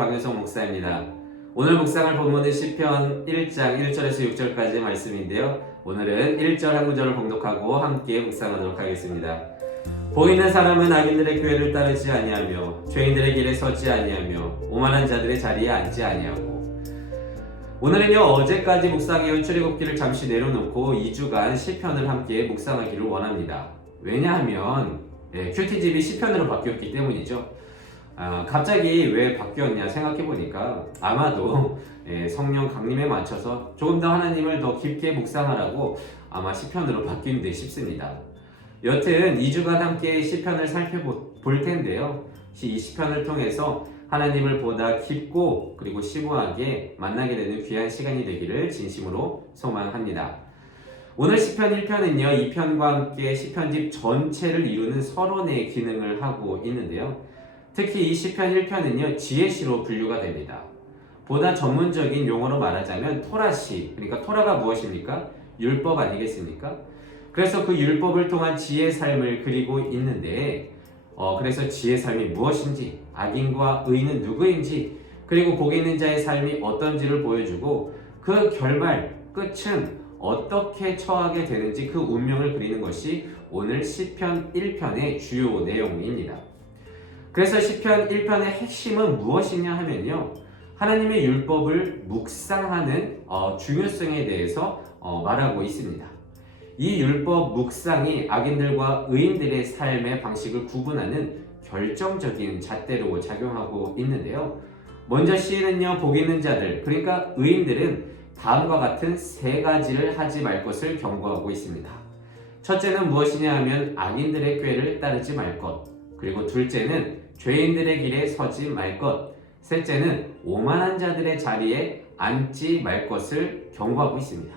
박윤성 목사입니다. 오늘 묵상할 본문은 시편 1장 1절에서 6절까지의 말씀인데요. 오늘은 1절 한 구절을 봉독하고 함께 묵상하도록 하겠습니다. 보이는 사람은 악인들의 교회를 따르지 아니하며 죄인들의 길에 서지 아니하며 오만한 자들의 자리에 앉지 아니하고. 오늘은요, 어제까지 묵상해온 출애굽기를 잠시 내려놓고 2주간 시편을 함께 묵상하기를 원합니다. 왜냐하면 큐티집이 시편으로 바뀌었기 때문이죠. 갑자기 왜 바뀌었냐 생각해보니까 아마도 성령 강림에 맞춰서 조금 더 하나님을 더 깊게 묵상하라고 아마 시편으로 바뀐 듯 싶습니다. 여튼 2주간 함께 시편을 살펴볼 텐데요. 이 시편을 통해서 하나님을 보다 깊고 그리고 심오하게 만나게 되는 귀한 시간이 되기를 진심으로 소망합니다. 오늘 시편 1편은요, 2편과 함께 시편집 전체를 이루는 서론의 기능을 하고 있는데요. 특히 이 시편 1편은요, 지혜시로 분류가 됩니다. 보다 전문적인 용어로 말하자면 토라시, 그러니까 토라가 무엇입니까? 율법 아니겠습니까? 그래서 그 율법을 통한 지혜의 삶을 그리고 있는데 그래서 지혜의 삶이 무엇인지, 악인과 의인은 누구인지, 그리고 복 있는 자의 삶이 어떤지를 보여주고 그 결말, 끝은 어떻게 처하게 되는지 그 운명을 그리는 것이 오늘 시편 1편의 주요 내용입니다. 그래서 시편 1편의 핵심은 무엇이냐 하면요, 하나님의 율법을 묵상하는 중요성에 대해서 말하고 있습니다. 이 율법 묵상이 악인들과 의인들의 삶의 방식을 구분하는 결정적인 잣대로 작용하고 있는데요. 먼저 시인은요, 복 있는 자들, 그러니까 의인들은 다음과 같은 세 가지를 하지 말 것을 경고하고 있습니다. 첫째는 무엇이냐 하면 악인들의 꾀를 따르지 말 것, 그리고 둘째는 죄인들의 길에 서지 말 것, 셋째는 오만한 자들의 자리에 앉지 말 것을 경고하고 있습니다.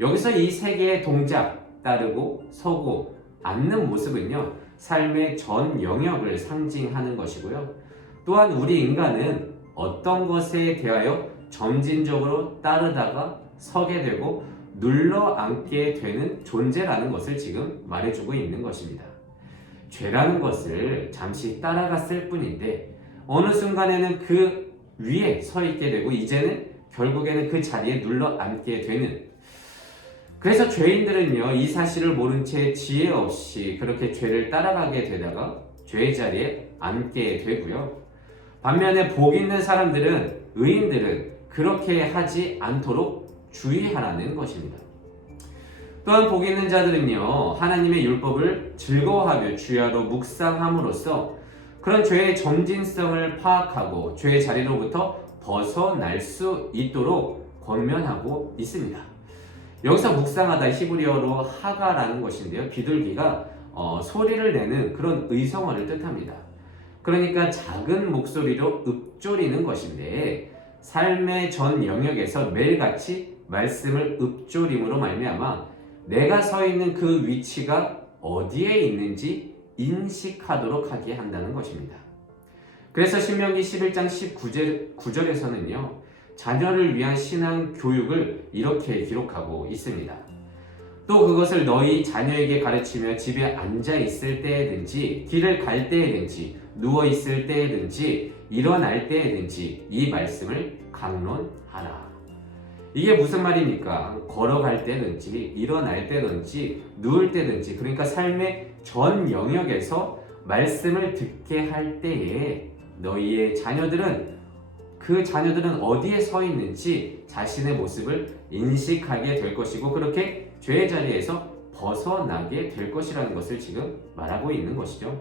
여기서 이 세 개의 동작, 따르고 서고 앉는 모습은요, 삶의 전 영역을 상징하는 것이고요. 또한 우리 인간은 어떤 것에 대하여 점진적으로 따르다가 서게 되고 눌러 앉게 되는 존재라는 것을 지금 말해주고 있는 것입니다. 죄라는 것을 잠시 따라갔을 뿐인데 어느 순간에는 그 위에 서 있게 되고 이제는 결국에는 그 자리에 눌러 앉게 되는, 그래서 죄인들은요, 이 사실을 모른 채 지혜 없이 그렇게 죄를 따라가게 되다가 죄의 자리에 앉게 되고요. 반면에 복 있는 사람들은, 의인들은 그렇게 하지 않도록 주의하라는 것입니다. 또한 복 있는 자들은요, 하나님의 율법을 즐거워하며 주야로 묵상함으로써 그런 죄의 점진성을 파악하고 죄의 자리로부터 벗어날 수 있도록 권면하고 있습니다. 여기서 묵상하다 히브리어로 하가라는 것인데요, 비둘기가 소리를 내는 그런 의성어를 뜻합니다. 그러니까 작은 목소리로 읊조리는 것인데 삶의 전 영역에서 매일같이 말씀을 읊조림으로 말미암아 내가 서 있는 그 위치가 어디에 있는지 인식하도록 하게 한다는 것입니다. 그래서 신명기 11장 19절에서는요, 자녀를 위한 신앙 교육을 이렇게 기록하고 있습니다. 또 그것을 너희 자녀에게 가르치며 집에 앉아 있을 때에든지 길을 갈 때에든지 누워 있을 때에든지 일어날 때에든지 이 말씀을 강론하라. 이게 무슨 말입니까? 걸어갈 때든지 일어날 때든지 누울 때든지, 그러니까 삶의 전 영역에서 말씀을 듣게 할 때에 너희의 자녀들은 그 자녀들은 어디에 서 있는지 자신의 모습을 인식하게 될 것이고 그렇게 죄의 자리에서 벗어나게 될 것이라는 것을 지금 말하고 있는 것이죠.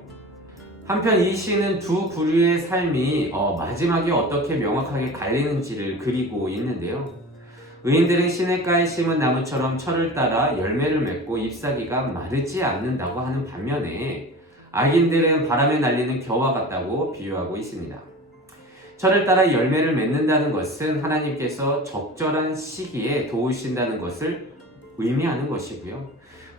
한편 이 시는 두 부류의 삶이 마지막에 어떻게 명확하게 갈리는지를 그리고 있는데요. 의인들은 시냇가에 심은 나무처럼 철을 따라 열매를 맺고 잎사귀가 마르지 않는다고 하는 반면에 악인들은 바람에 날리는 겨와 같다고 비유하고 있습니다. 철을 따라 열매를 맺는다는 것은 하나님께서 적절한 시기에 도우신다는 것을 의미하는 것이고요.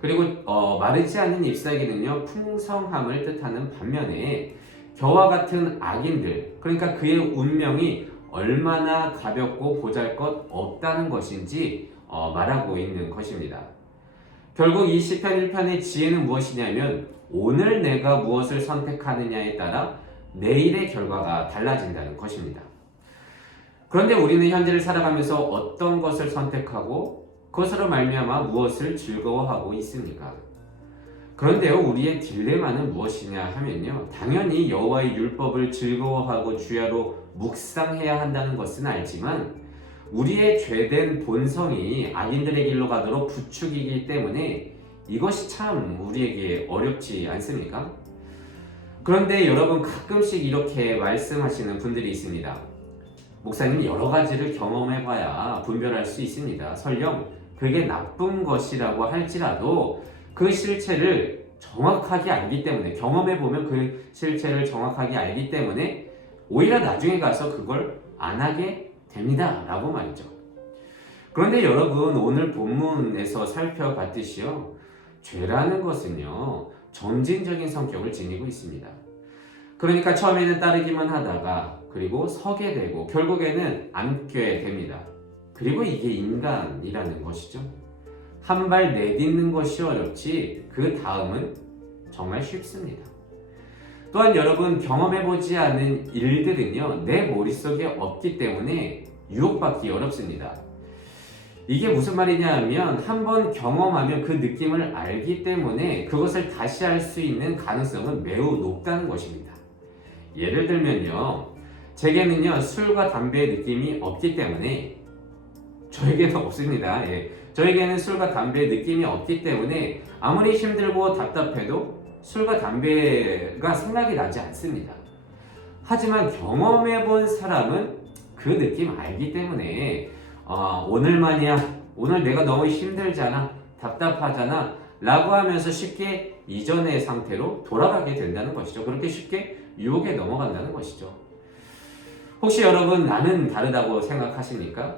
그리고 마르지 않는 잎사귀는요, 풍성함을 뜻하는 반면에 겨와 같은 악인들, 그러니까 그의 운명이 얼마나 가볍고 보잘것 없다는 것인지 말하고 있는 것입니다. 결국 이 시편 1편의 지혜는 무엇이냐면 오늘 내가 무엇을 선택하느냐에 따라 내일의 결과가 달라진다는 것입니다. 그런데 우리는 현재를 살아가면서 어떤 것을 선택하고 그것으로 말미암아 무엇을 즐거워하고 있습니까? 그런데요, 우리의 딜레마는 무엇이냐 하면요, 당연히 여호와의 율법을 즐거워하고 주야로 묵상해야 한다는 것은 알지만 우리의 죄된 본성이 악인들의 길로 가도록 부추기기 때문에 이것이 참 우리에게 어렵지 않습니까? 그런데 여러분, 가끔씩 이렇게 말씀하시는 분들이 있습니다. 목사님, 여러 가지를 경험해봐야 분별할 수 있습니다. 설령 그게 나쁜 것이라고 할지라도 그 실체를 정확하게 알기 때문에, 경험해보면 그 실체를 정확하게 알기 때문에 오히려 나중에 가서 그걸 안 하게 됩니다 라고 말이죠. 그런데 여러분, 오늘 본문에서 살펴봤듯이요, 죄라는 것은요 점진적인 성격을 지니고 있습니다. 그러니까 처음에는 따르기만 하다가 그리고 서게 되고 결국에는 앉게 됩니다. 그리고 이게 인간이라는 것이죠. 한 발 내딛는 것이 어렵지 그 다음은 정말 쉽습니다. 또한 여러분, 경험해보지 않은 일들은요 내 머릿속에 없기 때문에 유혹받기 어렵습니다. 이게 무슨 말이냐 하면 한번 경험하면 그 느낌을 알기 때문에 그것을 다시 할 수 있는 가능성은 매우 높다는 것입니다. 예를 들면요, 제게는요 술과 담배의 느낌이 없기 때문에, 저에게는 없습니다. 저에게는 술과 담배의 느낌이 없기 때문에 아무리 힘들고 답답해도 술과 담배가 생각이 나지 않습니다. 하지만 경험해본 사람은 그 느낌 알기 때문에 오늘만이야, 오늘 내가 너무 힘들잖아, 답답하잖아 라고 하면서 쉽게 이전의 상태로 돌아가게 된다는 것이죠. 그렇게 쉽게 유혹에 넘어간다는 것이죠. 혹시 여러분, 나는 다르다고 생각하십니까?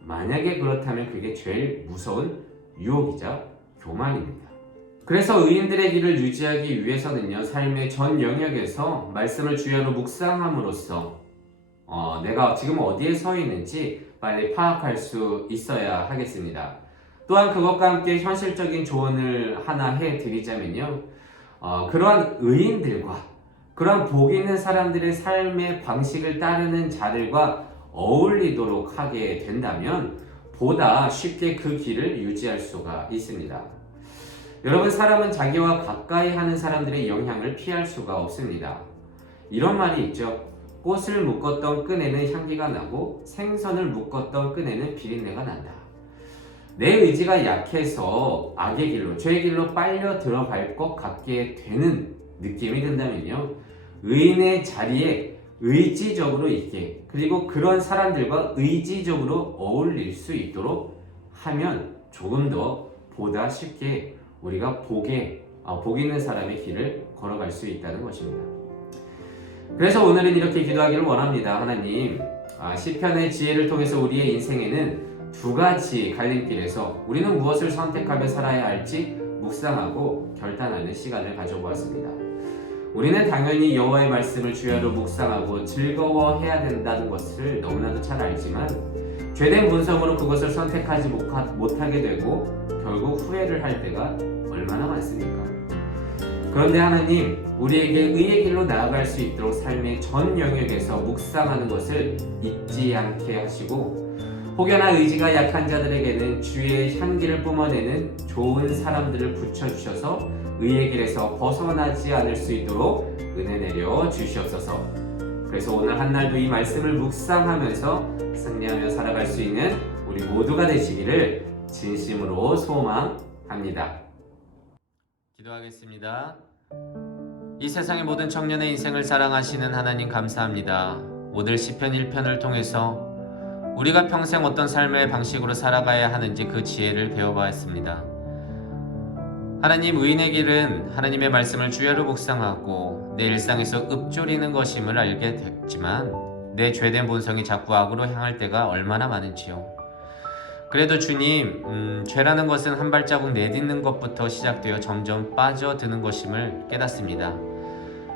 만약에 그렇다면 그게 제일 무서운 유혹이자 교만입니다. 그래서 의인들의 길을 유지하기 위해서는요, 삶의 전 영역에서 말씀을 주야로 묵상함으로써 내가 지금 어디에 서 있는지 빨리 파악할 수 있어야 하겠습니다. 또한 그것과 함께 현실적인 조언을 하나 해드리자면요, 그러한 의인들과 그러한 복 있는 사람들의 삶의 방식을 따르는 자들과 어울리도록 하게 된다면 보다 쉽게 그 길을 유지할 수가 있습니다. 여러분, 사람은 자기와 가까이 하는 사람들의 영향을 피할 수가 없습니다. 이런 말이 있죠. 꽃을 묶었던 끈에는 향기가 나고 생선을 묶었던 끈에는 비린내가 난다. 내 의지가 약해서 악의 길로, 죄의 길로 빨려 들어갈 것 같게 되는 느낌이 든다면요, 의인의 자리에 의지적으로 있게, 그리고 그런 사람들과 의지적으로 어울릴 수 있도록 하면 조금 더 보다 쉽게 우리가 복 있는 사람의 길을 걸어갈 수 있다는 것입니다. 그래서 오늘은 이렇게 기도하기를 원합니다. 하나님, 시편의 지혜를 통해서 우리의 인생에는 두 가지 갈림길에서 우리는 무엇을 선택하며 살아야 할지 묵상하고 결단하는 시간을 가져보았습니다. 우리는 당연히 여호와의 말씀을 주야로 묵상하고 즐거워해야 된다는 것을 너무나도 잘 알지만 죄된 본성으로 그것을 선택하지 못하게 되고 결국 후회를 할 때가 얼마나 많습니까? 그런데 하나님, 우리에게 의의 길로 나아갈 수 있도록 삶의 전 영역에서 묵상하는 것을 잊지 않게 하시고, 혹여나 의지가 약한 자들에게는 주의 향기를 뿜어내는 좋은 사람들을 붙여주셔서 의의 길에서 벗어나지 않을 수 있도록 은혜 내려 주시옵소서. 그래서 오늘 한날도 이 말씀을 묵상하면서 승리하며 살아갈 수 있는 우리 모두가 되시기를 진심으로 소망합니다. 기도하겠습니다. 이 세상의 모든 청년의 인생을 사랑하시는 하나님, 감사합니다. 오늘 시편 1편을 통해서 우리가 평생 어떤 삶의 방식으로 살아가야 하는지 그 지혜를 배워보았습니다. 하나님, 의인의 길은 하나님의 말씀을 주야로 묵상하고 내 일상에서 읊조리는 것임을 알게 됐지만 내 죄된 본성이 자꾸 악으로 향할 때가 얼마나 많은지요. 그래도 주님, 죄라는 것은 한 발자국 내딛는 것부터 시작되어 점점 빠져드는 것임을 깨닫습니다.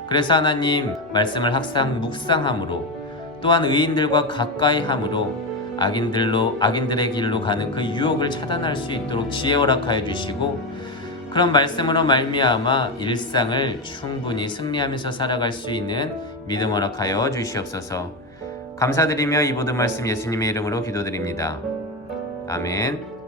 그래서 하나님, 말씀을 항상 묵상함으로, 또한 의인들과 가까이 함으로 악인들의 길로 가는 그 유혹을 차단할 수 있도록 지혜 허락하여 주시고, 그런 말씀으로 말미암아 일상을 충분히 승리하면서 살아갈 수 있는 믿음 허락하여 주시옵소서. 감사드리며 이 모든 말씀 예수님의 이름으로 기도드립니다. 아멘.